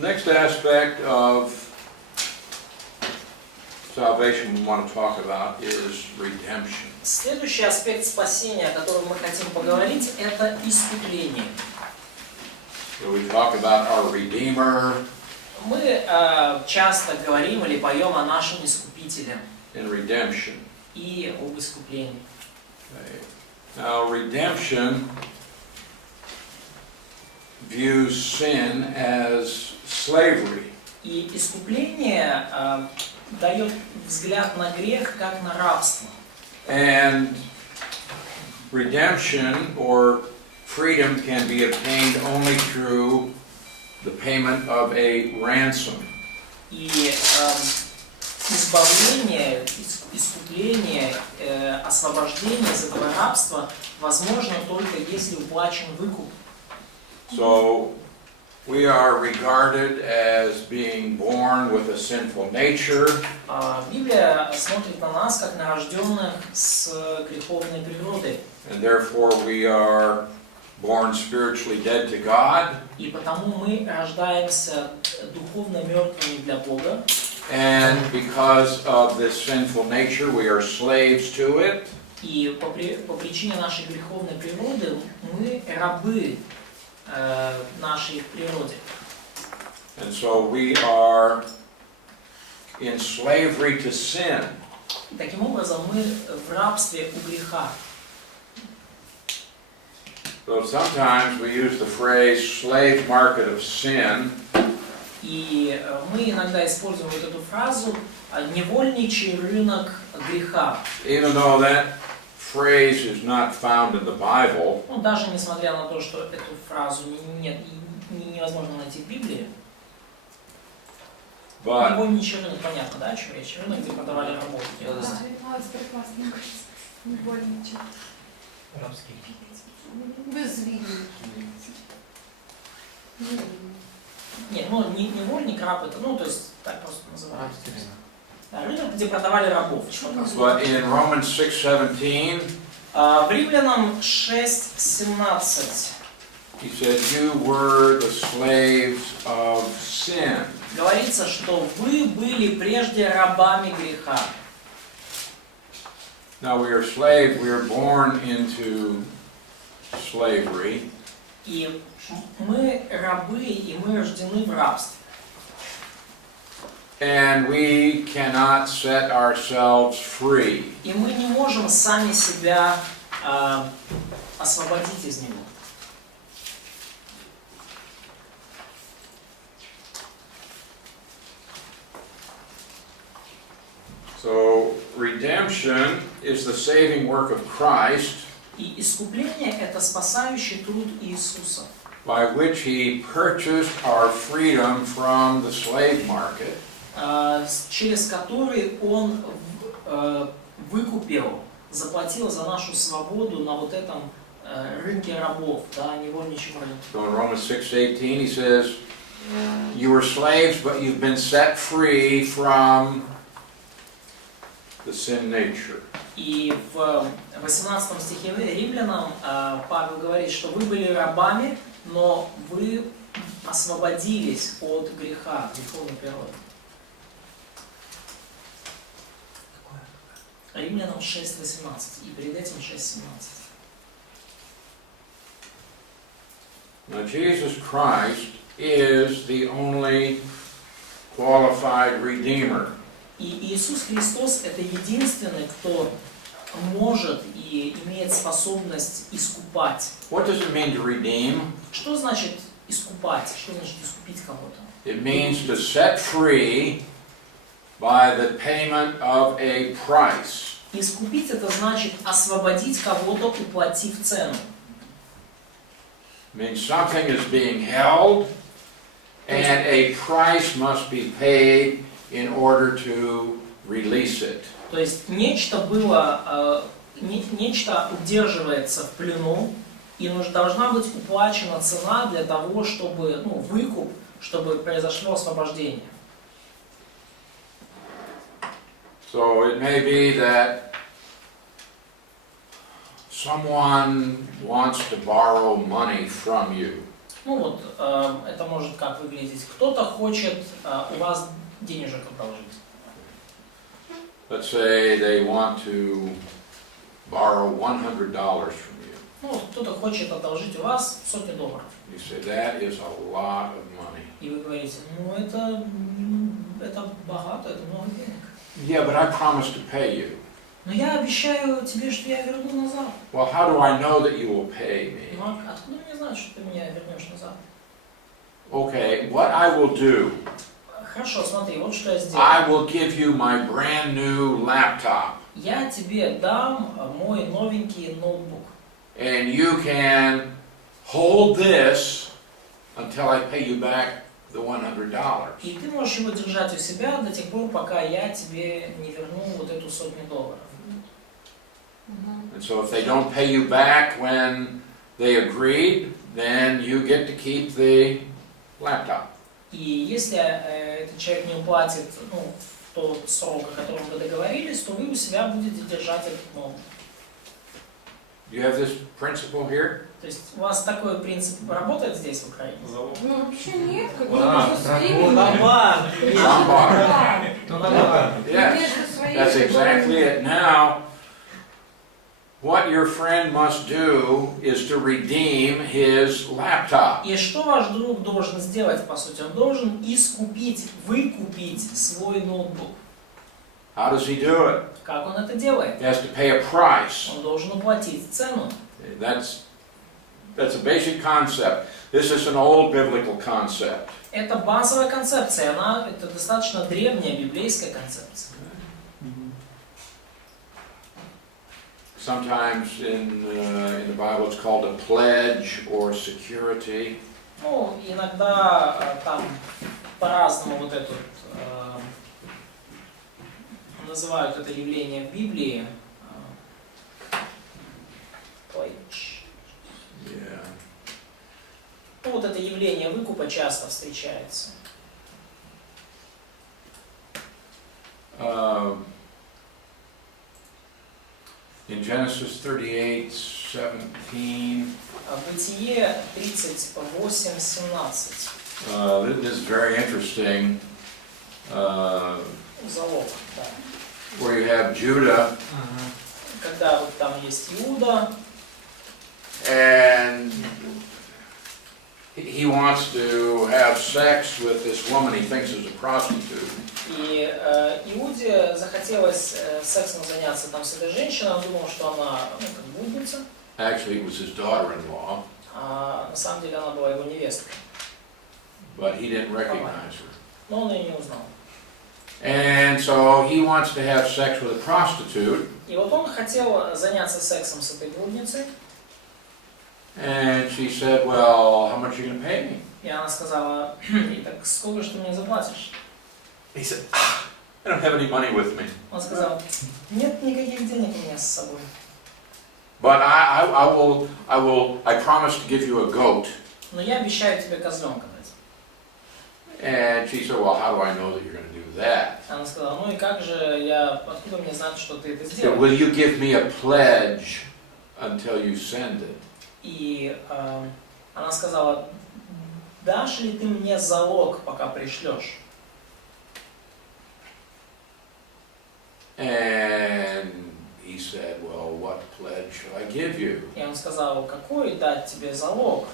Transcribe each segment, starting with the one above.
Next aspect of salvation we want to talk about is redemption. Следующий аспект спасения, о котором мы хотим поговорить, это искупление. So we talk about our Redeemer Мы часто говорим или поем о нашем Искупителе and redemption. и об искуплении. Okay. Now, redemption views sin as slavery. И искупление дает взгляд на грех как на рабство. And redemption or freedom can be obtained only through the payment of a ransom. И избавление, искупление, освобождение из этого рабства возможно только если уплачен выкуп. So we are regarded as being born with a sinful nature. Библия смотрит на нас как на рожденных с греховной природой. And therefore we are born spiritually dead to God. И потому мы рождаемся духовно мертвыми для Бога. And because of this sinful nature, we are slaves to it. И по причине нашей греховной природы мы рабы нашей природе. And so we are in slavery to sin. И таким образом мы в рабстве у греха. So sometimes we use the phrase slave market of sin. И мы иногда используем вот эту фразу «невольничий рынок греха». Even though that phrase is not found in the Bible, Ну, даже несмотря на то, что эту фразу невозможно найти в Библии, but невольничий рынок, понятно, да, о чем речь? Рынок, где продавали рабов. Рабский. Нет, ну не невольник, раб это, ну то есть так просто называют. Да, рынок, где продавали рабов. but in Romans 6:17, В Римлянам 6:17 he said, "You were the slaves of sin." говорится, что вы были прежде рабами греха. Now we are slaves. We are born into slavery. И мы рабы, и мы рождены в рабстве. And we cannot set ourselves free. И мы не можем сами себя освободить из него. So redemption is the saving work of Christ, И искупление – это спасающий труд Иисуса, by which He purchased our freedom from the slave market, через который Он выкупил, заплатил за нашу свободу на вот этом рынке рабов, да, невольничьем рынке. So in Romans 6:18 he says, "You were slaves, but you've been set free from the sin nature." И в 18 стихе Римлянам Павел говорит, что вы были рабами, но вы освободились от греха, греховной природы. Римлянам 6:18 и перед этим 6:17. Now Jesus Christ is the only qualified Redeemer. И Иисус Христос – это единственный, кто может и имеет способность искупать. What does it mean to redeem? Что значит искупать? Что значит искупить кого-то? It means to set free by the payment of a price. Искупить – это значит освободить кого-то, уплатив цену. It means something is being held and a price must be paid in order to release it. То есть нечто было, нечто удерживается в плену, и должна быть уплачена цена для того, чтобы, выкуп, чтобы произошло освобождение. So it may be that someone wants to borrow money from you. Ну вот, это может как выглядеть. Кто-то хочет у вас денежек одолжить. Let's say they want to borrow $100 from you. Ну, кто-то хочет одолжить у вас $100. You say, that is a lot of money. И вы говорите, ну это богато, это много денег. Yeah, but I promised to pay you. Но я обещаю тебе, что я верну назад. Well, how do I know that you will pay me? Ну а откуда мне знать, что ты меня вернешь назад? Okay, what I will do, Хорошо, смотри, вот что я I сделаю. will give you my brand new laptop, Я тебе дам мой новенький ноутбук. and you can hold this until I pay you back the $100. И ты можешь его держать у себя до тех пор, пока я тебе не верну вот эту $100. And so if they don't pay you back when they agreed, then you get to keep the laptop. И если этот человек не уплатит в тот срок, о котором вы договорились, то вы у себя будете держать этот ноутбук. Do you have this principle here? То есть у вас такой принцип работает здесь, в Украине? Ну вообще нет, как бы Да, нужно так своими. Самбар. Да. Yes, Между своими that's exactly договорами. it. Now, what your friend must do is to redeem his laptop. И что ваш друг должен сделать, по сути? Он должен выкупить свой ноутбук. How does he do it? Как он это делает? He has to pay a price. Он должен уплатить цену. That's a basic concept. This is an old biblical concept. Это базовая концепция, это достаточно древняя библейская концепция. Sometimes in the Bible it's called a pledge or security. Ну, иногда там по-разному вот это называют это явление в Библии. Yeah. Ну, вот это явление выкупа часто встречается. In Genesis 38:17. Бытие 38:17. This is very interesting. Залог, да. Where you have Judah, Когда вот там есть Иуда, and he wants to have sex with this woman he thinks is a prostitute. и Иуде захотелось сексом заняться там с этой женщиной, он думал, что она как блудница, Actually, it was his daughter-in-law, а на самом деле она была его невесткой, but he didn't recognize her. но он ее не узнал. And so he wants to have sex with a prostitute, И вот он хотел заняться сексом с этой блудницей, and she said, well, how much are you going to pay me? и она сказала, и так сколько же ты мне заплатишь? He said, I don't have any money with me, Он сказал, нет никаких денег у меня с собой. but I promise to give you a goat. Но я обещаю тебе козленка дать. And she said, well, how do I know that you're going to do that? Она сказала, ну и как же откуда мне знать, что ты это He said, сделаешь? will you give me a pledge until you send it? И она сказала, дашь ли ты мне залог, пока пришлешь? And he said, well, what pledge shall I give you? И он сказал, какой дать тебе залог?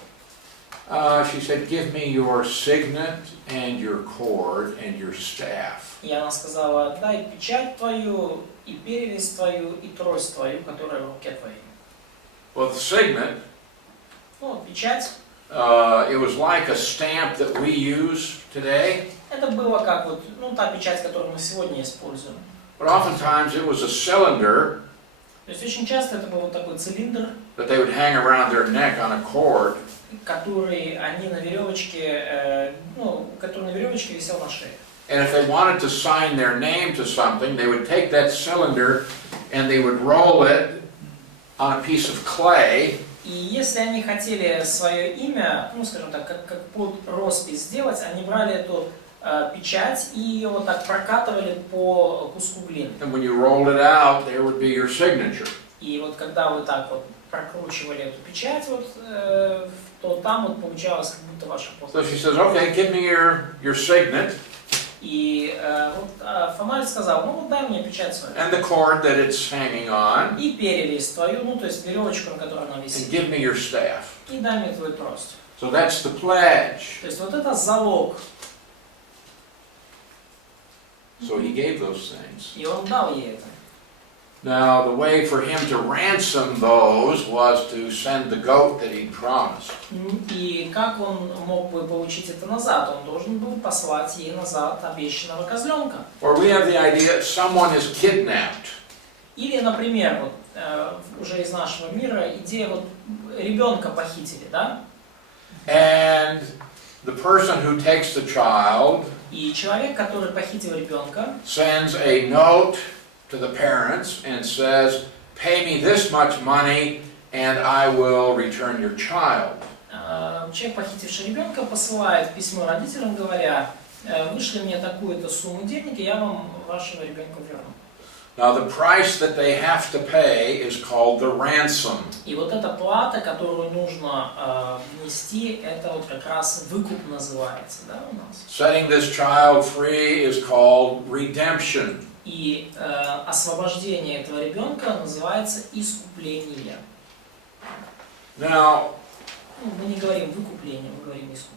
She said, give me your signet and your cord and your staff. И она сказала, дай печать твою, и перевязь твою, и трость твою, которая в руке твоей. Well, the signet, Ну, печать, it was like a stamp that we use today, это было как вот, та печать, которую мы сегодня используем. but oftentimes it was a cylinder То есть очень часто это был вот такой цилиндр, that they would hang around their neck on a cord. который они на веревочке, который на веревочке висел на шее. And if they wanted to sign their name to something, they would take that cylinder and they would roll it on a piece of clay. И если они хотели свое имя, скажем так, как под роспись сделать, они брали эту печать и ее вот так прокатывали по куску глины. And when you rolled it out, there would be your signature. И вот когда вы так вот прокручивали эту печать вот в тот там вот получалось, как будто ваша So подпись. she says, okay, give me your signet И Фомарь сказал, ну вот дай мне печать свою. and the cord that it's hanging on, И перевязь твою, ну то есть веревочку, на которой она and висит. give me your staff. И дай мне твой трость. So that's the pledge. То есть вот это залог. So he gave those things. И он дал ей это. Now, the way for him to ransom those was to send the goat that he promised. И как он мог бы получить это назад? Он должен был послать ей назад обещанного козленка. Or we have the idea someone is kidnapped. Или, например, вот, уже из нашего мира идея вот ребенка похитили, да? And the person who takes the child И человек, который похитил ребенка, sends a note to the parents and says, pay me this much money and I will return your child. человек, похитивший ребенка, посылает письмо родителям, говоря, вышли мне такую-то сумму денег, и я вам вашего ребенка верну. Now the price that they have to pay is called the ransom. И вот эта плата, которую нужно внести, это вот как раз выкуп называется, да, у нас. Setting this child free is called redemption. И освобождение этого ребенка называется искупление. Now, Ну, мы не говорим выкупление, мы говорим искупление.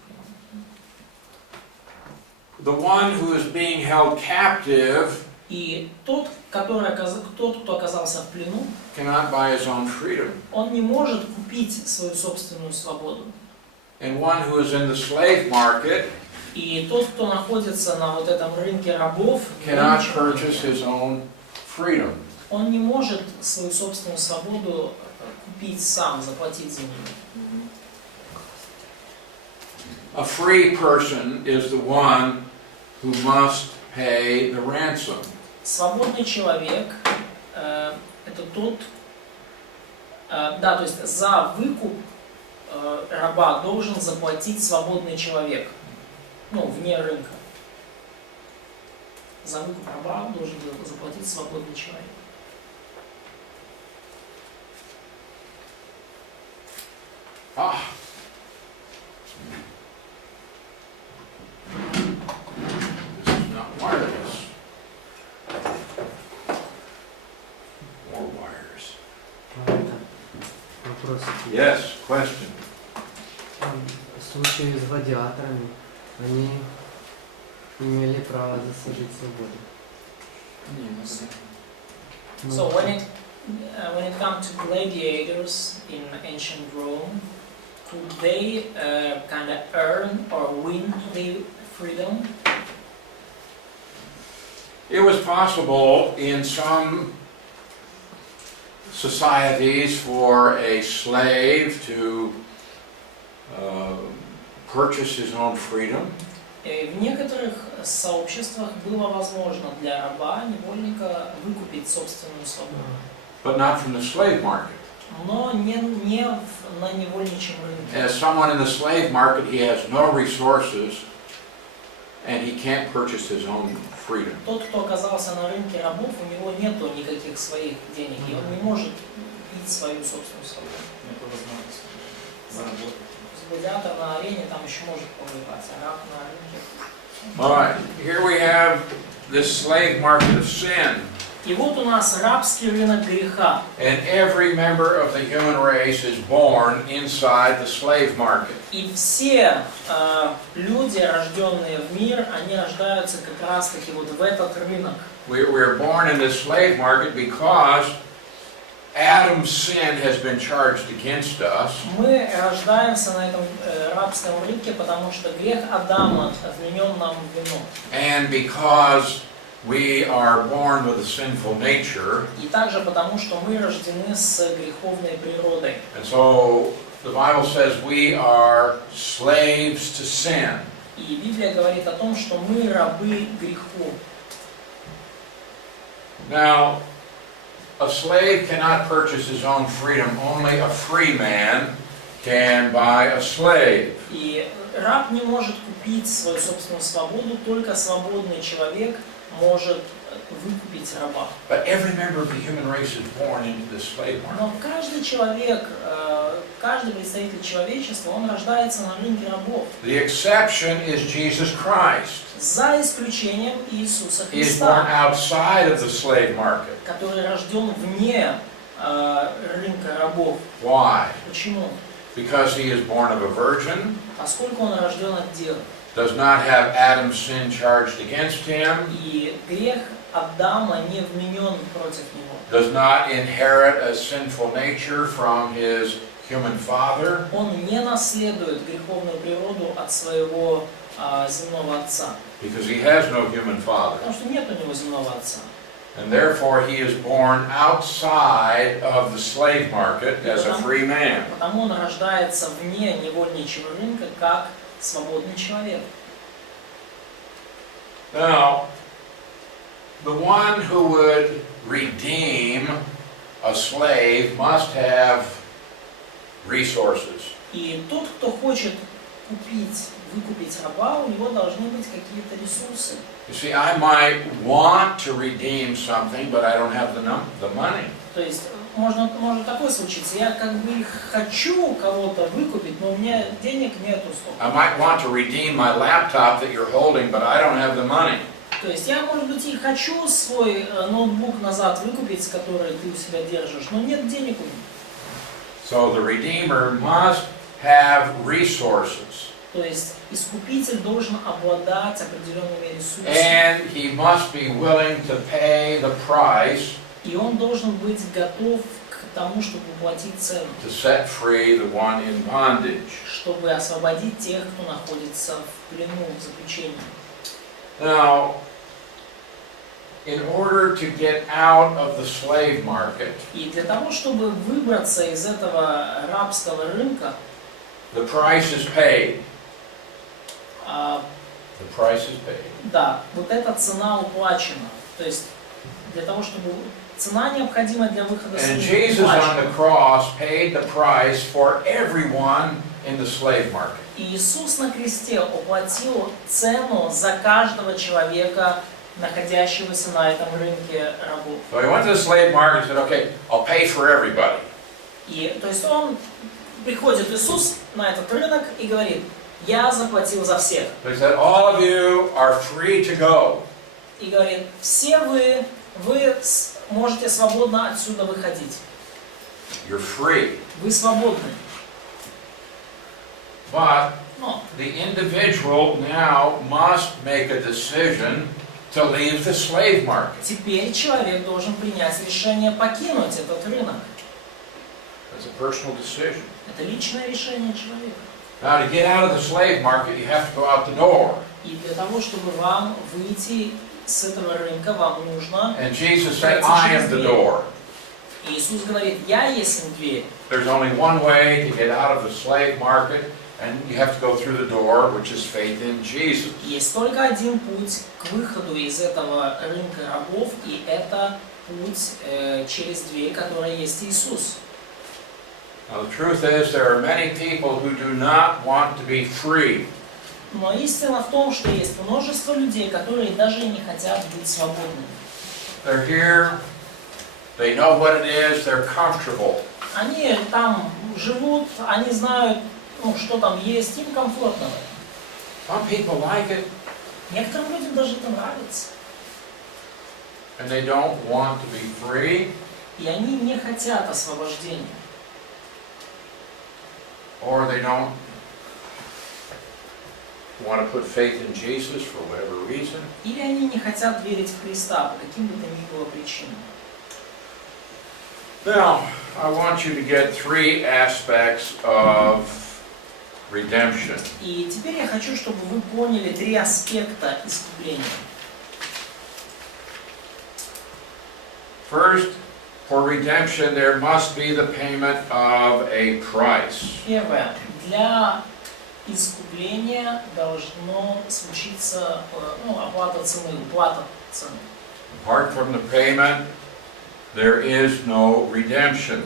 the one who is being held captive И тот, кто оказался в плену, cannot buy his own freedom. он не может купить свою собственную свободу. And one who is in the slave market И тот, кто находится на вот этом рынке рабов, cannot purchase his own freedom. он не может свою собственную свободу купить сам, заплатить за нее. A free person is the one who must pay the ransom. Свободный человек это тот, да, то есть за выкуп раба должен заплатить свободный человек, ну, вне рынка. За выкуп раба должен заплатить свободный человек. Ah. This is not wireless. More wires. Вопрос. Yes, question. Случаи с гладиаторами, они имели право заслужить свободу. So when it comes to gladiators in ancient Rome, could they kind of earn or win their freedom? It was possible in some societies for a slave to purchase his own freedom. В некоторых сообществах было возможно для раба, невольника, выкупить собственную свободу. But not from the slave market. Но не на невольничьем рынке. As someone in the slave market, he has no resources and he can't purchase his own freedom. Тот, кто оказался на рынке рабов, у него нету никаких своих денег, и он не может купить свою собственную свободу. Это возможность заработать. Гладиатор на арене там еще может повоевать, а раб на рынке. All right, here we have this slave market of sin. И вот у нас рабский рынок греха. And every member of the human race is born inside the slave market. И все люди, rожденные в мир, они рождаются как раз-таки вот в этот рынок. We're born in this slave market because Adam's sin has been charged against us. Мы рождаемся на этом рабском рынке, потому что грех Адама вменен нам в вину. And because we are born with a sinful nature. И также потому, что мы рождены с греховной природой. And so the Bible says we are slaves to sin. И Библия говорит о том, что мы рабы греху. Now, a slave cannot purchase his own freedom. Only a free man can buy a slave. И раб не может купить свою собственную свободу, только свободный человек может выкупить раба. But every member of the human race is born into the slave market. Но каждый человек, каждый представитель человечества, он рождается на рынке рабов. The exception is Jesus Christ. За исключением Иисуса He is born Христа, outside of the slave market. который рожден вне рынка рабов. Why? Почему? Because he is born of a virgin, Поскольку он рожден от девы. does not have Adam's sin charged against him, И грех Адама не вменен против него. does not inherit a sinful nature from his human father, Он не наследует греховную природу от своего земного отца. because he has no human father. Потому что нет у него земного отца. And therefore he is born outside of the slave market as a free man. Потому он рождается вне невольничьего рынка, как свободный человек. Now, the one who would redeem a slave must have resources. И тот, кто хочет выкупить раба, у него должны быть какие-то ресурсы. You see, I might want to redeem something, but I don't have the money. То есть может такое случиться. Я как бы хочу кого-то выкупить, но у меня денег нету столько. I might want to redeem my laptop that you're holding, but I don't have the money. То есть я, может быть, и хочу свой ноутбук назад выкупить, который ты у себя держишь, но нет денег у меня. So the Redeemer must have resources. То есть искупитель должен обладать определенными ресурсами. And he must be willing to pay the price И он должен быть готов к тому, чтобы уплатить цену, to set free the one in bondage. чтобы освободить тех, кто находится в плену, в заключении. Now, in order to get out of the slave market, И для того, чтобы выбраться из этого рабского рынка, the price is paid. а, The price is paid. да, вот эта цена уплачена. То есть для того, чтобы цена необходима для выхода с And рынка Jesus on уплачена. the cross paid the price for everyone in the slave market. И Иисус на кресте уплатил цену за каждого человека, находящегося на этом рынке рабов. So he went to the slave market and said, okay, I'll pay for everybody. И то есть он приходит, Иисус, на этот рынок и говорит: я заплатил за всех. So he said, all of you are free to go. И говорит: все вы можете свободно отсюда выходить. You're free. Вы свободны. But Но the individual now must make a decision to leave the slave market. теперь человек должен принять решение покинуть этот рынок. It's a personal decision. Это личное решение человека. Now, to get out of the slave market, you have to go out the door. И для того, чтобы вам выйти с этого рынка, вам нужно... And Jesus said, I am the door. Иисус говорит: я есть дверь. There's only one way to get out of the slave market, and you have to go through the door, which is faith in Jesus. Есть только один путь к выходу из этого рынка рабов, и это путь через дверь, которая есть Иисус. Now, the truth is, there are many people who do not want to be free. Но истина в том, что есть множество людей, которые даже и не хотят быть свободными. They're here, they know what it is, they're comfortable. Они там живут, они знают, что там есть, им комфортно. Some people like it, Некоторым людям даже это нравится. and they don't want to be free, И они не хотят освобождения. or they don't want to put faith in Jesus for whatever reason. Или они не хотят верить в Христа по каким бы то ни было причинам. Now, I want you to get three aspects of redemption. И теперь я хочу, чтобы вы поняли три аспекта искупления. First, for redemption, there must be the payment of a price. Первое. Для искупления должно случиться оплата цены, уплата цены. Apart from the payment, there is no redemption.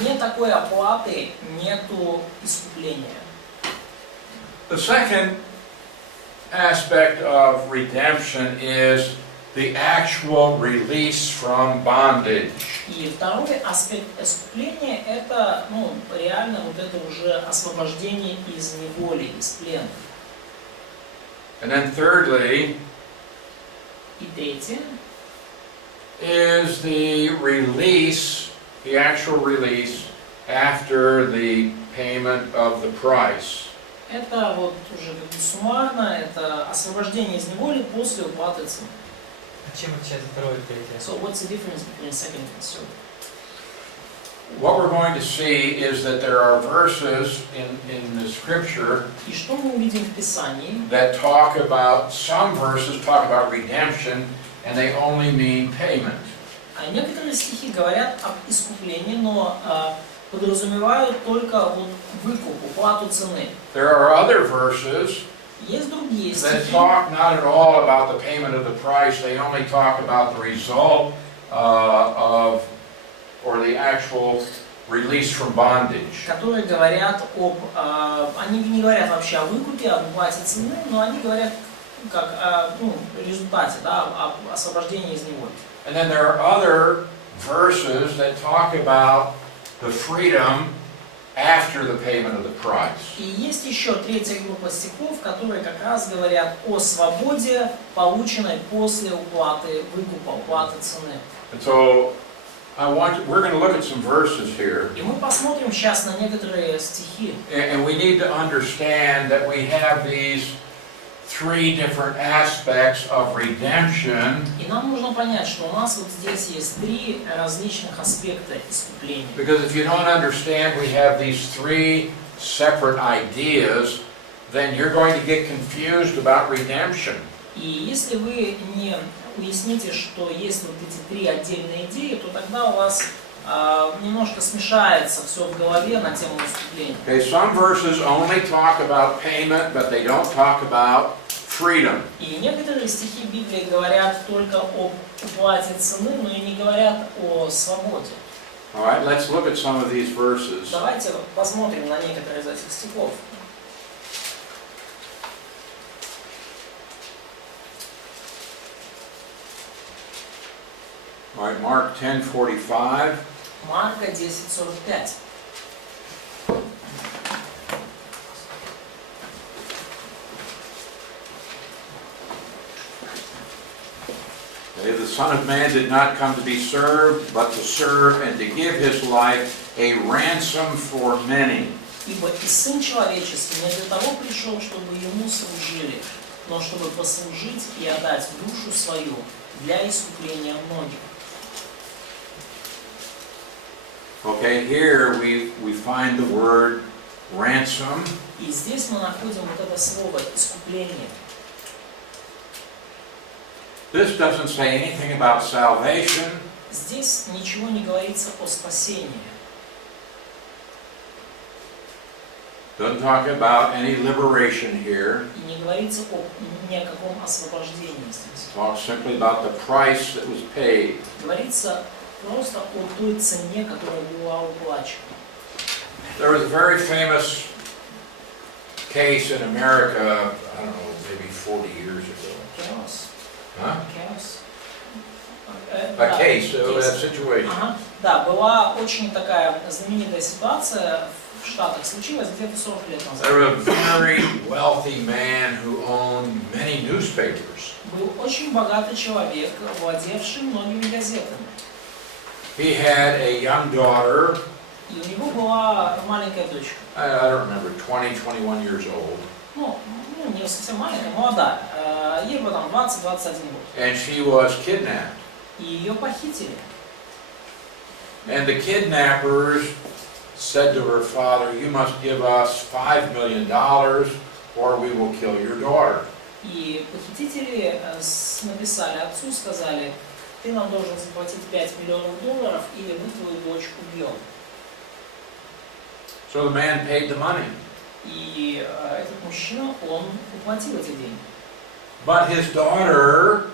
Вне такой оплаты нету искупления. The second aspect of redemption is the actual release from bondage. И второй аспект искупления это, реально вот это уже освобождение из неволи, из плена. And then thirdly И третье is the release, the actual release after the payment of the price. это вот уже как бы суммарно, это освобождение из неволи после уплаты цены. А чем отличается второе и третье? So what's the difference between second and third? What we're going to see is that there are verses in the scripture И что мы увидим в Писании? that talk about, some verses talk about redemption and they only mean payment. А некоторые стихи говорят об искуплении, но подразумевают только вот выкуп, уплату цены. There are other verses Есть другие that стихи, talk not at all about the payment of the price, they only talk about the result of, or the actual release from bondage. которые говорят они не говорят вообще о выкупе, об уплате цены, но они говорят как о результате, да, об освобождении из неволи. And then there are other verses that talk about the freedom after the payment of the price. И есть еще третья группа стихов, которые как раз говорят о свободе, полученной после уплаты выкупа, уплаты цены. And so we're going to look at some verses here. И мы посмотрим сейчас на некоторые стихи. And we need to understand that we have these three different aspects of redemption. И нам нужно понять, что у нас вот здесь есть три различных аспекта искупления. Because if you don't understand we have these three separate ideas, then you're going to get confused about redemption. И если вы не уясните, что есть вот эти три отдельные идеи, то тогда у вас немножко смешается все в голове на тему искупления. Okay, some verses only talk about payment, but they don't talk about freedom. И некоторые стихи Библии говорят только об уплате цены, но и не говорят о свободе. All right, let's look at some of these verses. Давайте посмотрим на некоторые из этих стихов. All right, Mark 10:45. Марка 10:45. Okay, the Son of Man did not come to be served, but to serve and to give his life a ransom for many. Ибо и Сын Человеческий не для того пришел, чтобы Ему служили, но чтобы послужить и отдать душу свою для искупления многих. Okay, here we find the word ransom. И здесь мы находим вот это слово искупление. This doesn't say anything about salvation. Здесь ничего не говорится о спасении. Doesn't talk about any liberation here. И не говорится ни о каком освобождении здесь. Talks simply about the price that was paid. Говорится просто о той цене, которая была уплачена. There was a very famous case in America, I don't know, maybe 40 years ago. Chaos. Huh? Chaos. A case, a situation. Ага. Да, была очень такая знаменитая ситуация в Штатах, случилась где-то 40 лет назад. There was a very wealthy man who owned many newspapers. Был очень богатый человек, владевший многими газетами. He had a young daughter, И у него была маленькая дочка. I don't remember, 20, 21 years old. Ну, не совсем маленькая, молодая. Ей было там 20-21 год. And she was kidnapped. И ее похитили. And the kidnappers said to her father, "You must give us $5 million or we will kill your daughter." И похитители написали отцу, сказали: ты нам должен заплатить $5 миллионов, или мы твою дочь убьем. So the man paid the money. И этот мужчина, он уплатил эти деньги. But his daughter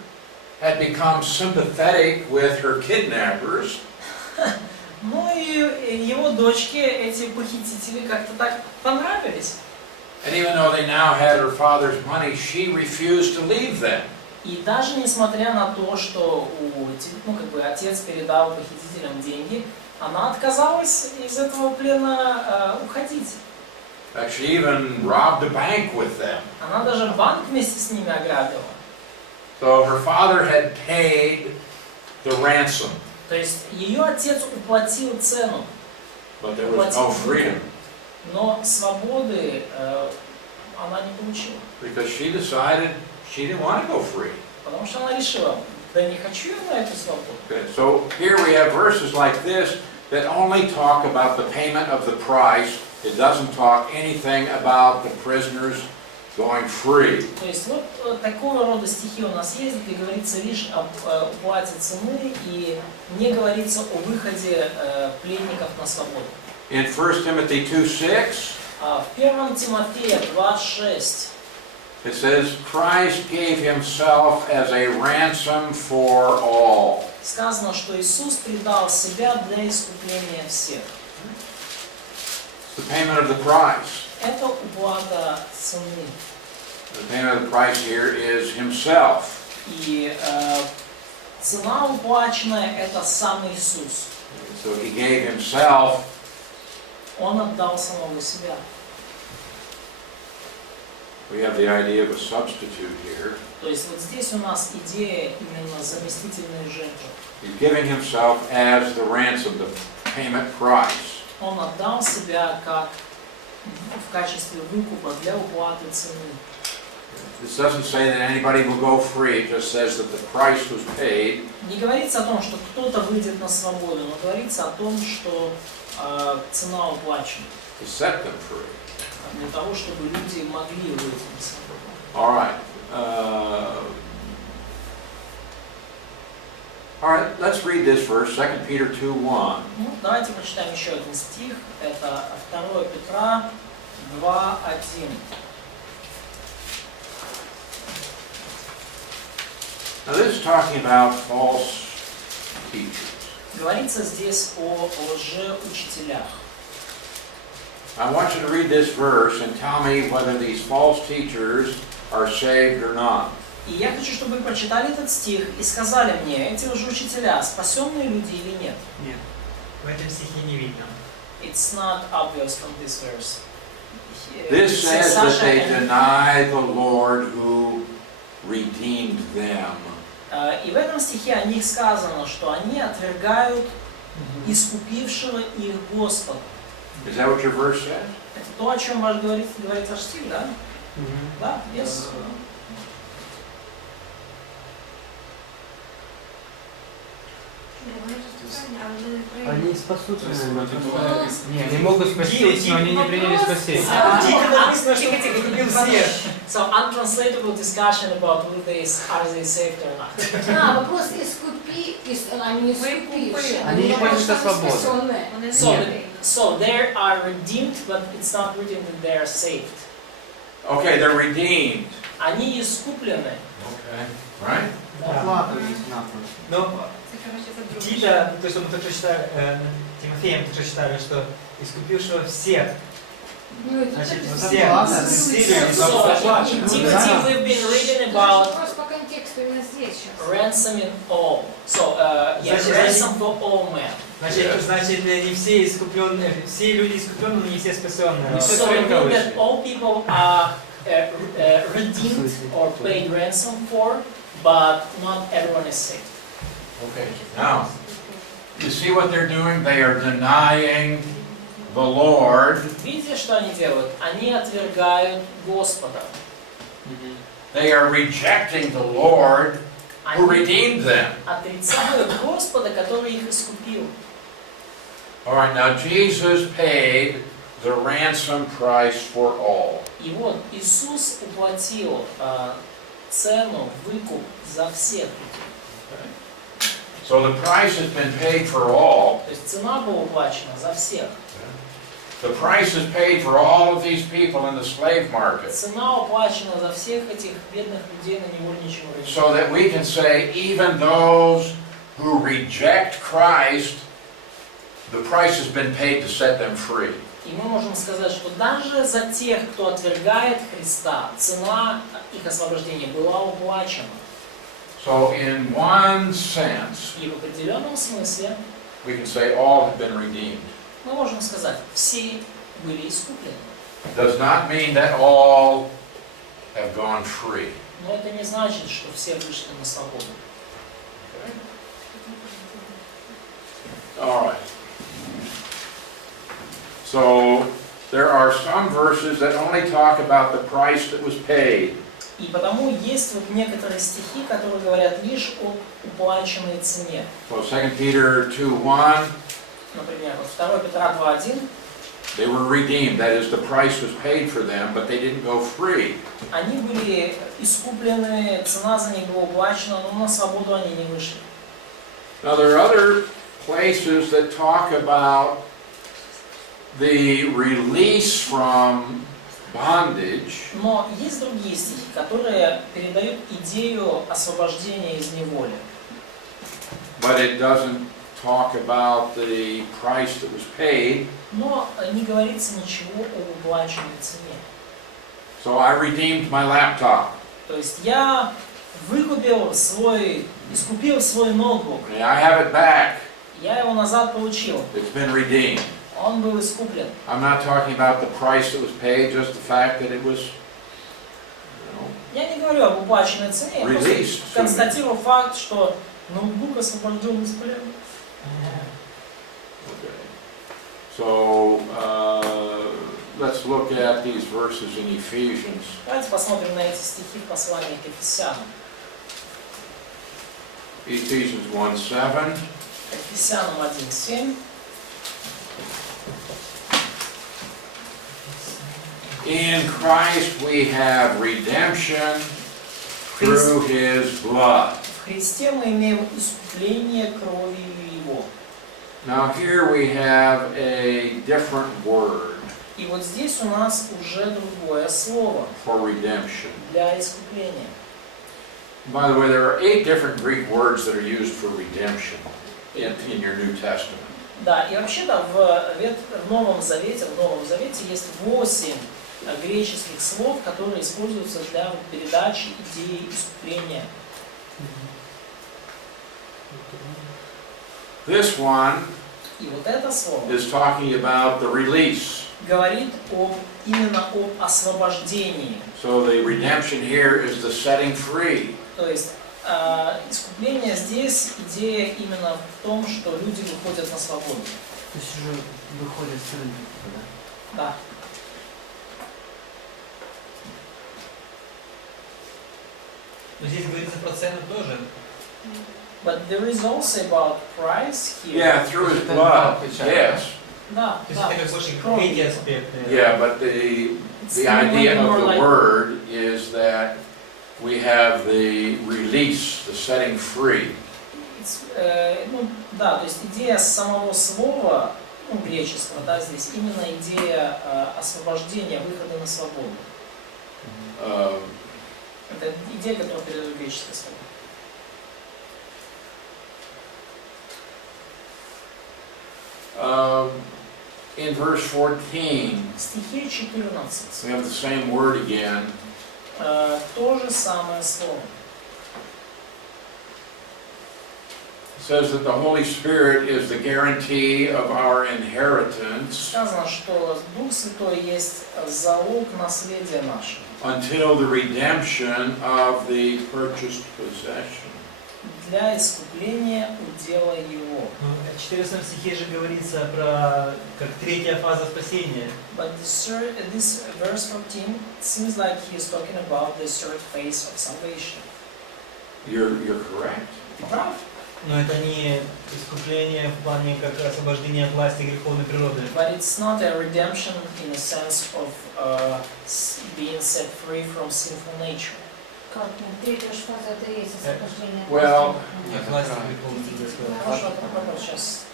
had become sympathetic with her kidnappers. Ну и его дочке эти похитители как-то так понравились. And even though they now had her father's money, she refused to leave them. И даже несмотря на то, что отец передал похитителям деньги, она отказалась из этого плена уходить. She even robbed a bank with them. Она даже банк вместе с ними ограбила. So her father had paid the ransom, То есть ее отец уплатил цену, but there was no freedom но свободы она не получила. because she decided she didn't want to go free. Потому что она решила, да не хочу я на эту свободу. Okay, so here we have verses like this that only talk about the payment of the price. It doesn't talk anything about the prisoners going free. То есть вот такого рода стихи у нас есть, где говорится лишь об уплате цены и не говорится о выходе пленников на свободу. In 1 Timothy 2:6, В 1 Тимофея 2:6 it says, Christ gave himself as a ransom for all. сказано, что Иисус предал себя для искупления всех. The payment of the price. Это уплата цены. The payment of the price here is himself. И цена уплаченная – это сам Иисус. So he gave himself. Он отдал самого себя. We have the idea of a substitute here. То есть вот здесь у нас идея именно заместительной жертвы. He's giving himself as the ransom, the payment price. Он отдал себя как в качестве выкупа для уплаты цены. This doesn't say that anybody will go free. It just says that the price was paid. Не говорится о том, что кто-то выйдет на свободу, но говорится о том, что цена уплачена To set them free. для того, чтобы люди могли выйти на свободу. All right. All right. Let's read this verse, 2 Peter 2:1. Ну, давайте прочитаем еще один стих. Это 2 Петра 2:1. Now this is talking about false teachers. Говорится здесь о лжеучителях. I want you to read this verse and tell me whether these false teachers are saved or not. И я хочу, чтобы вы прочитали этот стих и сказали мне, эти лжеучителя, спасенные люди или нет? Нет. В этом стихе не видно. It's not obvious from this verse. This says that they deny the Lord who redeemed them. И в этом стихе о них сказано, что они отвергают искупившего их Господа. Is that what your verse says? Это то, о чем говорит ваш стих, да? Да, yes. Они спасутся, наверное. Не, они могут спастись, но они не приняли спасение. Тихо написано, что купил всех. So untranslatable discussion about whether are they saved or not. Вопрос искупи, они не искупившие. Они не ходят на свободу. So they are redeemed, but it's not written that they are saved. Okay, they're redeemed. Они искуплены. Okay. Right? Оплата здесь нахуй. Но Тита, то, что мы только читали, Тимофеем только читали, что искупившего всех. Значит, всех. Timothy, we've been reading about Вопрос по контексту именно здесь сейчас. ransoming all. So, ransom for all men. Значит, не все искупленные, все люди искупленные, но не все спасенные. Не все So it только means that all people are redeemed or paid ransom for, but not everyone is saved. Okay. Now, you see what they're doing? They are denying the Lord. Видите, что они делают? Они отвергают Господа. They are rejecting the Lord who Они redeemed them. отрицают Господа, который их искупил. All right, now Jesus paid the ransom price for all. И вот Иисус уплатил цену, выкуп за всех людей. So the price has been paid for all. То есть цена была уплачена за всех. The price is paid for all of these people in the slave market. Цена уплачена за всех этих бедных людей на невольничьем рынке. So that we can say even those who reject Christ, the price has been paid to set them free. И мы можем сказать, что даже за тех, кто отвергает Христа, цена их освобождения была уплачена. So in one sense, И в определенном смысле we can say all have been redeemed. мы можем сказать, все были искуплены. Does not mean that all have gone free. Но это не значит, что все вышли на свободу. All right. So there are some verses that only talk about the price that was paid. И потому есть вот некоторые стихи, которые говорят лишь о уплаченной цене. So 2 Peter 2:1, Например, вот 2 Петра 2:1, they were redeemed. That is, the price was paid for them, but they didn't go free. они были искуплены, цена за них была уплачена, но на свободу они не вышли. Now there are other places that talk about the release from bondage, Но есть другие стихи, которые передают идею освобождения из неволи. but it doesn't talk about the price that was paid. Но не говорится ничего об уплаченной цене. So I redeemed my laptop. То есть я искупил свой ноутбук, Okay, I have it back. я его назад получил, It's been redeemed. он был искуплен. I'm not talking about the price that was paid, just the fact that it was, Я не говорю об уплаченной цене, я Released. просто констатирую факт, что ноутбук освобожден из плена. Okay. So let's look at these verses in Ephesians. Давайте посмотрим на эти стихи в послании к Ефесянам. Ephesians 1:7. Ефесянам 1:7. In Christ we have redemption through His blood. В Христе мы имеем искупление кровью Его. Now here we have a different word И вот здесь у нас уже другое слово for redemption. для искупления. By the way, there are 8 different Greek words that are used for redemption in your New Testament. Да, и вообще-то в Новом Завете есть 8 греческих слов, которые используются для передачи идеи искупления. This one И вот это слово is talking about the release. говорит именно об освобождении. So the redemption here is the setting free. То есть искупление здесь, идея именно в том, что люди выходят на свободу. То есть уже выходит с рынка, да? Да. Но здесь говорится про цену тоже. But there is also about price here. Yeah, through His blood. Yes. Да, То есть да. это как больше Кровь. третий аспект. Yeah, but the It's idea more of the like- word is that we have the release, the setting free. Да, то есть идея самого слова, греческого, да, здесь именно идея освобождения, выхода на свободу. Это идея, которая передает греческое слово. In verse 14, В стихе 14 we have the same word again. то же самое слово. It says that the Holy Spirit is the guarantee of our inheritance Сказано, что Дух Святой есть залог наследия нашего. until the redemption of the purchased possession. Для искупления удела Его. В 14 стихе же говорится про как третья фаза спасения. But this verse 14 seems like he is talking about the third phase of salvation. You're correct. Ты прав? Но это не искупление в плане как освобождение от власти греховной природы. But it's not a redemption in a sense of being set free from sinful nature. Как третья фаза, это и есть освобождение. Well, От власти греховной природы. Хорошо, попробуем сейчас.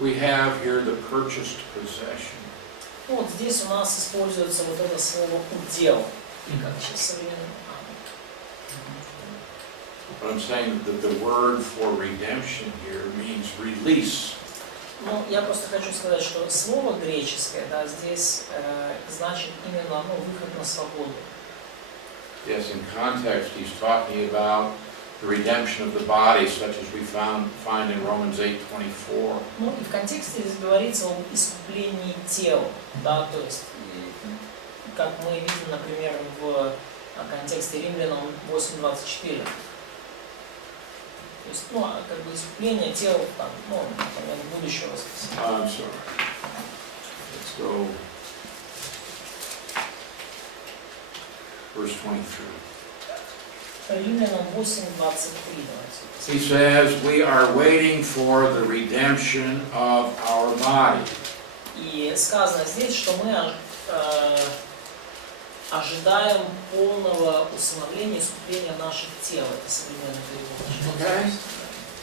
we have here the purchased possession. Вот здесь у нас используется вот это слово удел. И как сейчас современно. But I'm saying that the word for redemption here means release. Ну, я просто хочу сказать, что слово греческое, да, здесь значит именно выход на свободу. Yes, in context, he's talking about the redemption of the body, such as we find in Romans 8:24. Ну и в контексте здесь говорится об искуплении тел, да, то есть, как мы видим, например, в контексте Римлянам 8:24. То есть, ну, как бы искупление тел, там, ну, например, будущего воскресения. I'm sorry. Let's go. Verse 23. Римлянам 8:23, давайте. He says, we are waiting for the redemption of our body. И сказано здесь, что мы ожидаем полного усыновления, искупления наших тел. Это современный перевод. Okay.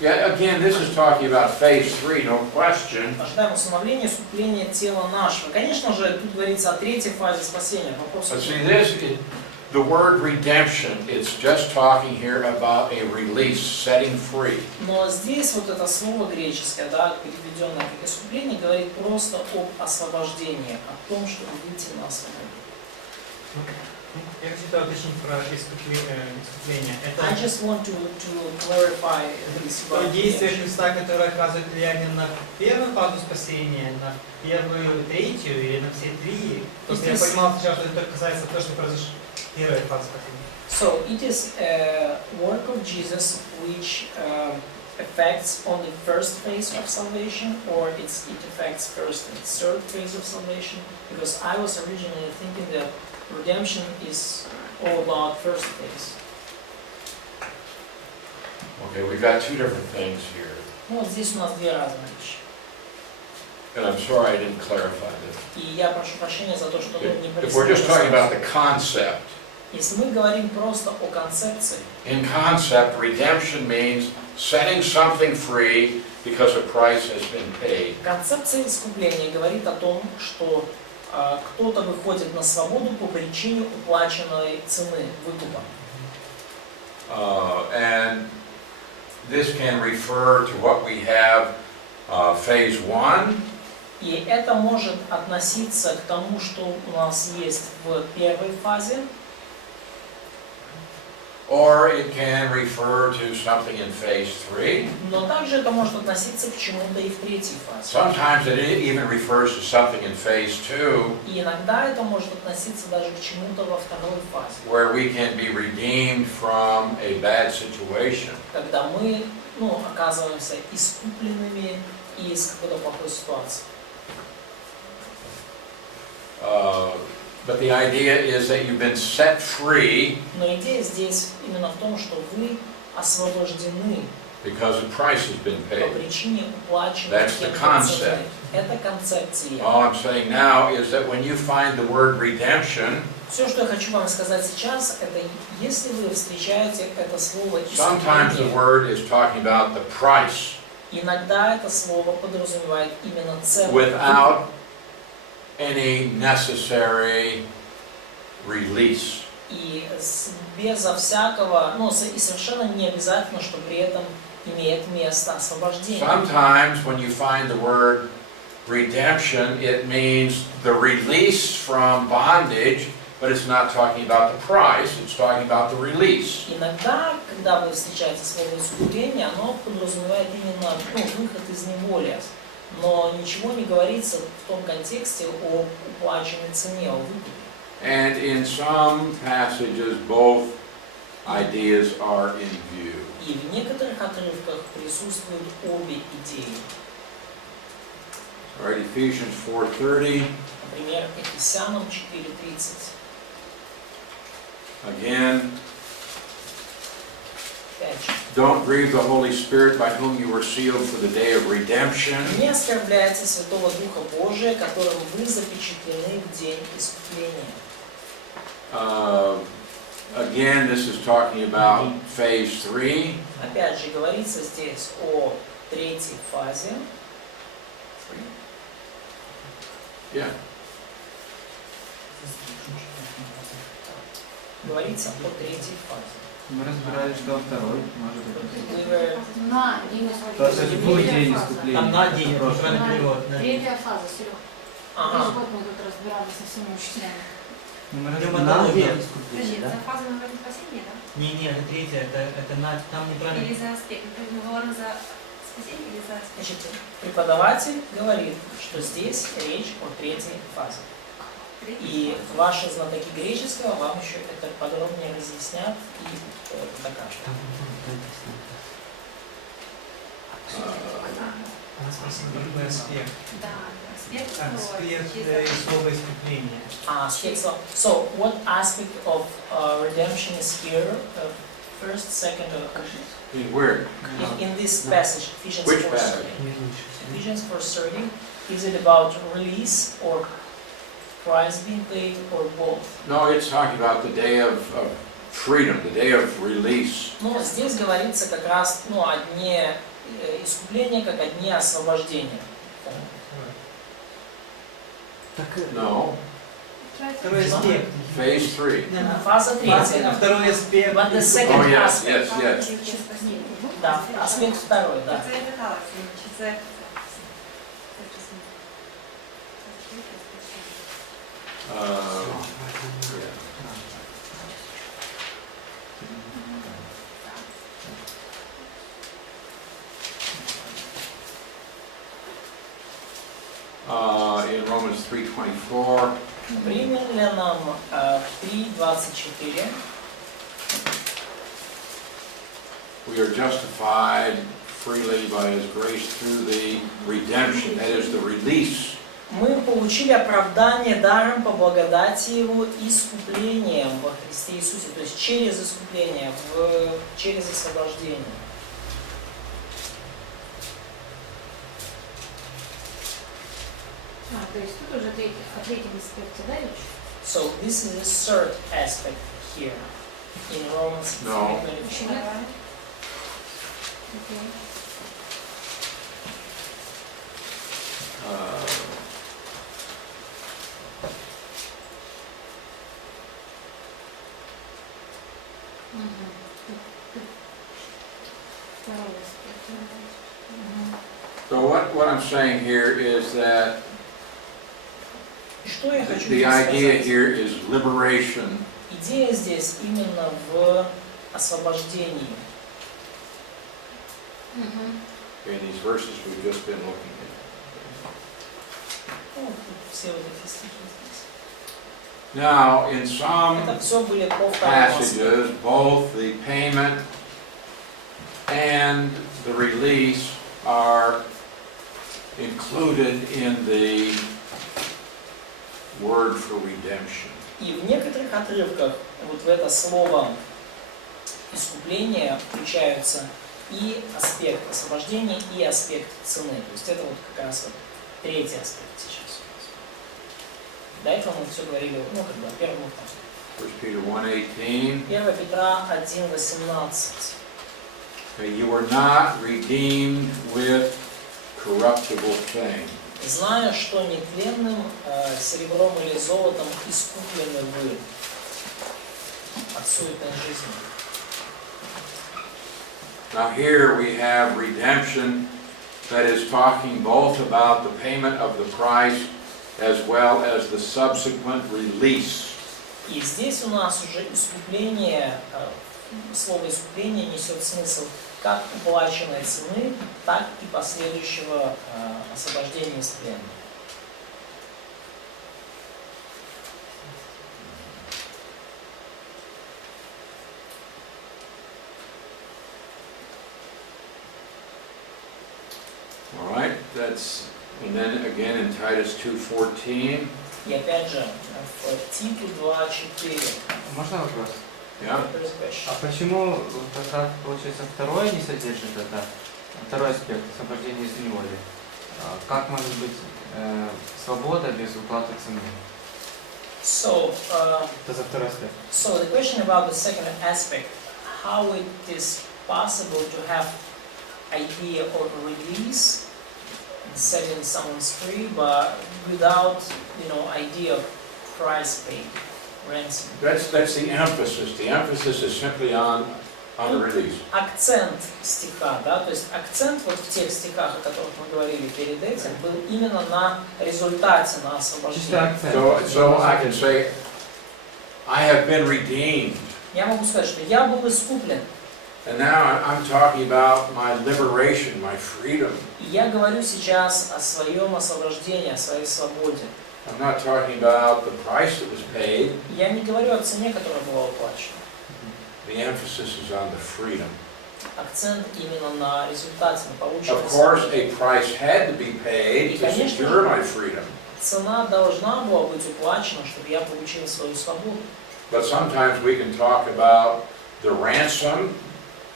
Yeah, again, this is talking about phase 3, no question. Ожидаем усыновления, искупления тела нашего. Конечно же, тут говорится о третьей фазе спасения. Вопрос. But see, the word redemption, it's just talking here about a release, setting free. Но здесь вот это слово греческое, да, переведенное как искупление, говорит просто об освобождении, о том, чтобы выйти на свободу. Я хочу уточнить про искупление. I Это just want to clarify this. то действие Христа, которое оказывает влияние на первую фазу спасения, на первую, третью или на все три. То есть я понимал сначала, что это касается того, что произошло в первой фазе спасения. So it is a work of Jesus which affects only first phase of salvation, or it affects first and third phase of salvation. Because I was originally thinking that redemption is all about first phase. Okay, we've got two different things here. Ну вот здесь у нас две разные вещи. And I'm sorry I didn't clarify this. И я прошу прощения за то, что не If we're just talking about the concept, Если мы говорим просто о концепции, in concept, redemption means setting something free because a price has been paid. концепция искупления говорит о том, что кто-то выходит на свободу по причине уплаченной цены, выкупа. And this can refer to what we have, phase 1, И это может относиться к тому, что у нас есть в первой фазе, or it can refer to something in phase 3. но также это может относиться к чему-то и в третьей фазе. Sometimes it even refers to something in phase 2, И иногда это может относиться даже к чему-то во второй фазе, where we can be redeemed from a bad situation. когда мы оказываемся искупленными из какой-то плохой ситуации. But the idea is that you've been set free Но идея здесь именно в том, что вы освобождены because a price has been по paid. причине уплаченной That's the кем-то concept. цены. Это концепция. All I'm saying now is that when you find the word redemption, Все, что я хочу вам сказать сейчас, это если вы встречаете это слово sometimes the искупление, word is talking about the price иногда это слово подразумевает именно цену, without any necessary release. и безо всякого, и совершенно не обязательно, что при этом имеет место освобождение. Sometimes when you find the word redemption, it means the release from bondage, but it's not talking about the price, it's talking about the release. Иногда, когда вы встречаете слово искупление, оно подразумевает именно выход из неволи, но ничего не говорится в том контексте о уплаченной цене, о выкупе. And in some passages, both ideas are in view. И в некоторых отрывках присутствуют обе идеи. All right, Ephesians 4:30. Например, Ефесянам 4:30. Again, Опять же. don't grieve the Holy Spirit by whom you were sealed for the day of redemption. Не оскорбляйте Святого Духа Божия, которым вы запечатлены в день искупления. Again, this is talking about phase 3. Опять же, говорится здесь о третьей фазе. Yeah. Говорится о третьей фазе. Мы разбирали, что второй, может быть. We were- На день То есть искупления. был день Третья фаза. искупления. Там на день, Прошлый. правильный перевод. на день. Третья фаза, Серега. Ага. Прошлый год мы тут разбирали со всеми учителями. Пневматология. Подожди, да? за фазу мы говорим спасения, да? Не, это третье, там неправильно. Или за аспект? Мы говорим за спасение или за аспект? Значит, преподаватель говорит, что здесь речь о третьей фазе. И ваши знатоки греческого вам еще это подробнее разъяснят и докажут. Она спросила, какой аспект. Да, аспект Аспект и слово искупления. So, what aspect of redemption is here? First, second, or In where? in this passage, Ephesians Which 4:30. passage? Ephesians 4:30. Is it about release or price being paid or both? No, it's talking about the day of freedom, the day of release. Но здесь говорится как раз о дне искупления, как о дне освобождения. No, Второй аспект. phase 3. Фаза третья. Второй аспект. But the Oh, second yes, aspect. yes, yes. Да, аспект второй, да. Yeah. In Romans 3:24, Римлянам 3:24. we are justified freely by His grace through the redemption, that is the release. Мы получили оправдание даром по благодати Его искуплением во Христе Иисусе, то есть через искупление, через освобождение. То есть тут уже о третьем аспекте, да, речь? So this is the third aspect here in Romans No. 3:24. Еще нет? Окей. Второй аспект. So what I'm saying here is that И что я хочу the здесь idea сказать? here is liberation. Идея здесь именно в освобождении. In these verses we've just been looking at. Ну, все вот эти стихи здесь. Now, in some Это все были по второму аспекту. passages, both the payment and the release are included in the word for redemption. И в некоторых отрывках вот в это слово искупление включаются и аспект освобождения, и аспект цены. То есть это вот как раз вот третий аспект сейчас у нас. До этого мы все говорили, как бы о первом и втором. 1 Peter 1:18. 1 Петра 1:18. You were not redeemed with corruptible things. Зная, что нетленным серебром или золотом искуплены вы от суетной жизни. Now here we have redemption that is talking both about the payment of the price as well as the subsequent release. И здесь у нас уже искупление, слово искупление несет смысл как уплаченной цены, так и последующего освобождения из плена. All right, and then again in Titus 2:14. И опять же, в Титу 2:4. Можно вопрос? Yeah. А почему тогда, получается, второе не содержит это? Второй аспект освобождения из неволи. Как может быть свобода без уплаты цены? So, Это за второй аспект. so the question about the second aspect, how it is possible to have idea of release and setting someone's free, but without, idea of price paid, ransom. That's the emphasis. The emphasis is simply on the release. Акцент стиха, да, то есть акцент вот в тех стихах, о которых мы говорили перед этим, был именно на результате, на Чисто освобождении. акцент. So I can say I have been redeemed. Я могу сказать, что я был искуплен. And now I'm talking about my liberation, my freedom. И я говорю сейчас о своем освобождении, о своей свободе. I'm not talking about the price that was paid. Я не говорю о цене, которая была уплачена. The emphasis is on the freedom. Акцент именно на результате, на полученной Of course, свободе. a price had to be paid to secure my freedom. Цена должна была быть уплачена, чтобы я получил свою свободу. But sometimes we can talk about the ransom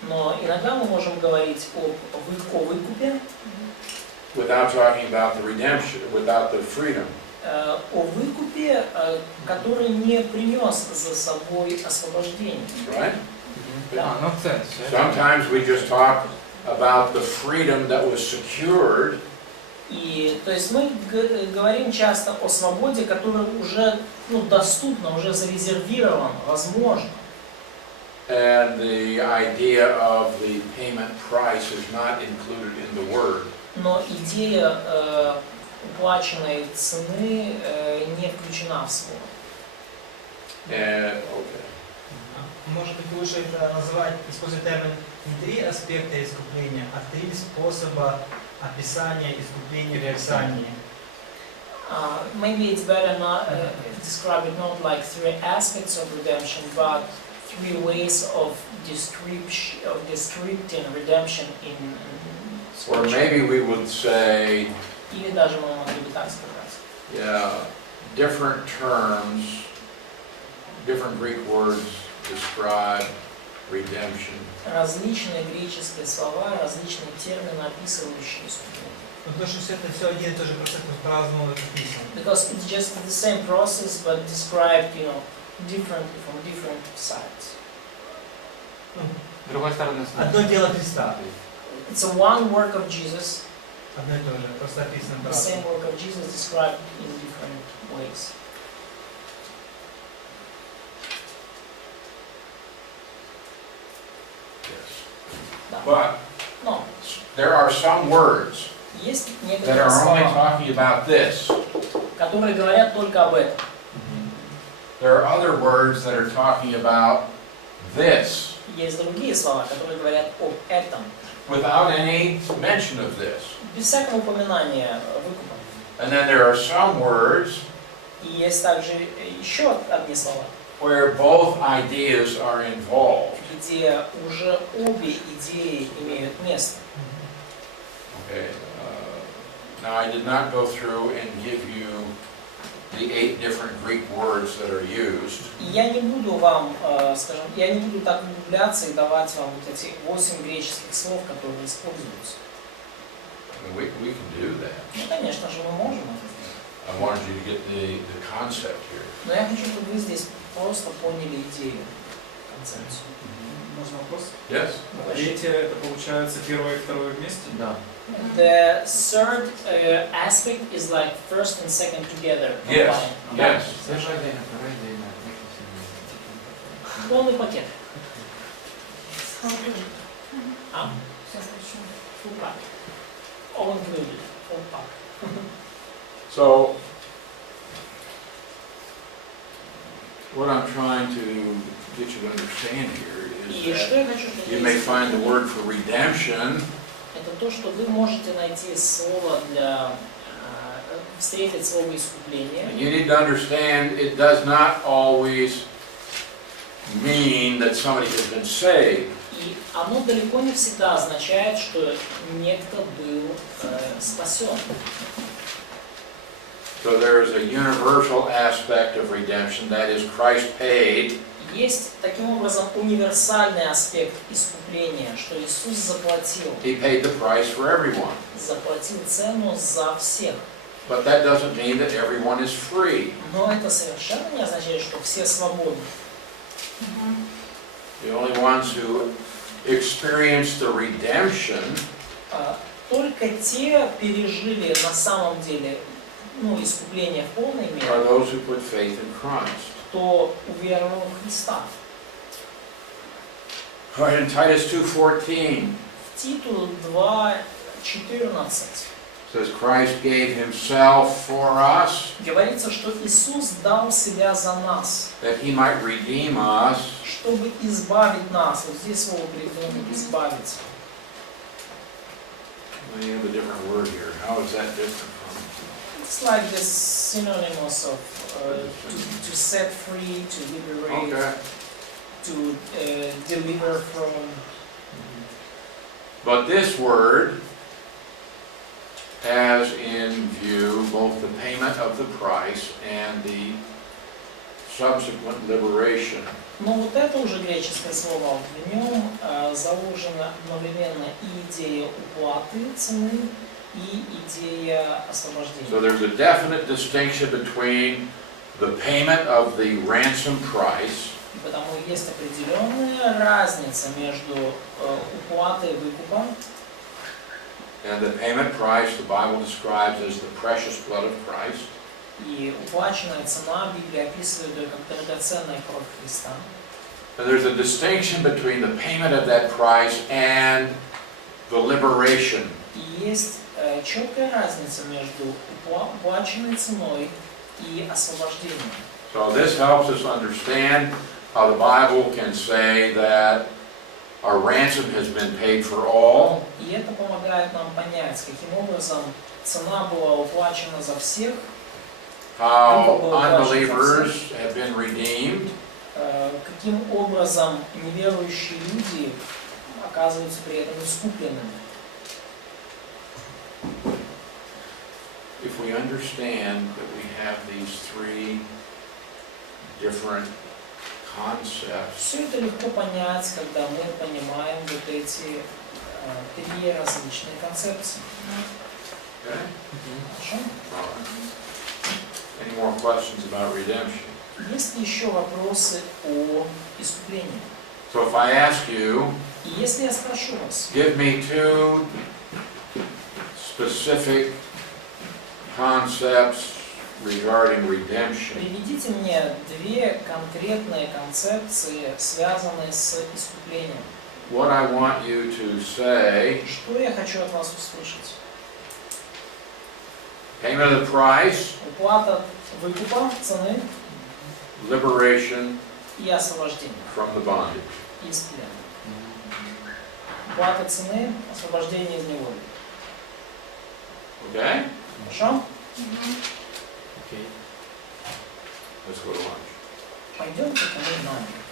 Но иногда мы можем говорить о выкупе, without talking about the redemption, without the freedom. о выкупе, который не принес за собой освобождение. Right? Да. Ну, в центре. Sometimes we just talk about the freedom that was secured, И то есть мы говорим часто о свободе, которая уже доступна, уже зарезервирована, возможно. and the idea of the payment price is not included in the word. Но идея уплаченной цены не включена в слово. Okay. Может быть, лучше это называть, использовать термин не 3 аспекта искупления, а 3 способа описания искупления в Писании. Maybe it's better not describe it not like 3 aspects of redemption, but 3 ways of descripting redemption in Or Scripture. maybe we would say, Или даже мы могли бы так сказать. yeah, different terms, different Greek words describe redemption. Различные греческие слова, различные термины, описывающие искупление. Потому что это все один и тот же процесс, но по-разному написано. Because it's just the same process, but described, differently from different sides. С другой стороны, Одно дело Христа. It's a one work of Jesus, Одно и то же, просто описано the same по-разному. work of Jesus described in different ways. Yes. Да. But Но there are some words есть that некоторые are only слова, talking about this. которые говорят только об этом. There are other words that are talking about this Есть другие слова, которые говорят об этом, without any mention of this. без всякого упоминания выкупа. And then there are some words И есть также еще одни слова, where both ideas are involved. где уже обе идеи имеют место. Okay. Now I did not go through and give you the 8 different Greek words that are used. И я не буду вам, скажем, я не буду так углубляться и давать вам вот эти 8 греческих слов, которые используются. I mean, we can do that. Ну, конечно же, мы можем это сделать. I wanted you to get the concept here. Но я хочу, чтобы вы здесь просто поняли идею, концепцию. Можно вопрос? Yes? Третье, это получается первое и второе вместе? Да. The third aspect is like first and second together. Yes. combined. Yes. Первое отдельно, второе отдельно. Полный пакет. А? Сейчас начну. Full pack. All included. Full pack. So, what I'm trying to get you to understand here И is что that я хочу, чтобы you вы may сделали, find the word for redemption это то, что вы можете найти слово для встретить слово искупление. and you need to understand it does not always mean that somebody has been saved. И оно далеко не всегда означает, что некто был спасен. So there is a universal aspect of redemption, that is Christ paid Есть таким образом универсальный аспект искупления, что Иисус заплатил He paid the price for everyone. цену за всех. But that doesn't mean that everyone is free. Но это совершенно не означает, что все свободны. The only ones who experience the redemption Только те пережили на самом деле искупление в полной are мере, those who put faith in Christ. кто уверовал в Христа. All right, in Titus 2:14, В Титу 2:14. says Christ gave himself for us, Говорится, что Иисус дал себя за нас, that he might redeem us чтобы избавить нас. Вот здесь слово переведено «избавить». well, you have a different word here. How is that different from? It's like this synonymous of to set free, to liberate, Okay. to deliver from. But this word has in view both the payment of the price and the subsequent liberation. Но вот это уже греческое слово, в нем заложена одновременно и идея уплаты цены, и идея освобождения. So there's a definite distinction between the payment of the ransom price И потому есть определенная разница между уплатой выкупа, and the payment price the Bible describes as the precious blood of Christ. и уплаченная цена Библия описывает ее как драгоценная кровь Христа. And there's a distinction between the payment of that price and the liberation. И есть четкая разница между уплаченной ценой и освобождением. So this helps us understand how the Bible can say that our ransom has been paid for all, И это помогает нам понять, каким образом цена была уплачена за всех, how unbelievers have been redeemed, каким образом неверующие люди оказываются при этом искупленными. if we understand that we have these three different concepts. Все это легко понять, когда мы понимаем вот эти три различные концепции. Okay? Хорошо? All right. Any more questions about redemption? Есть ли еще вопросы о искуплении? So if I ask you, И если я спрошу вас, give me two specific concepts regarding redemption, приведите мне две конкретные концепции, связанные с искуплением. what I want you to say, Что я хочу от вас услышать? payment of the price, Уплата выкупа, цены liberation и освобождение from the bondage. из плена. Уплата цены, освобождение из неволи. Okay? Хорошо? Окей. Let's go to lunch. Пойдемте ко мне на обед.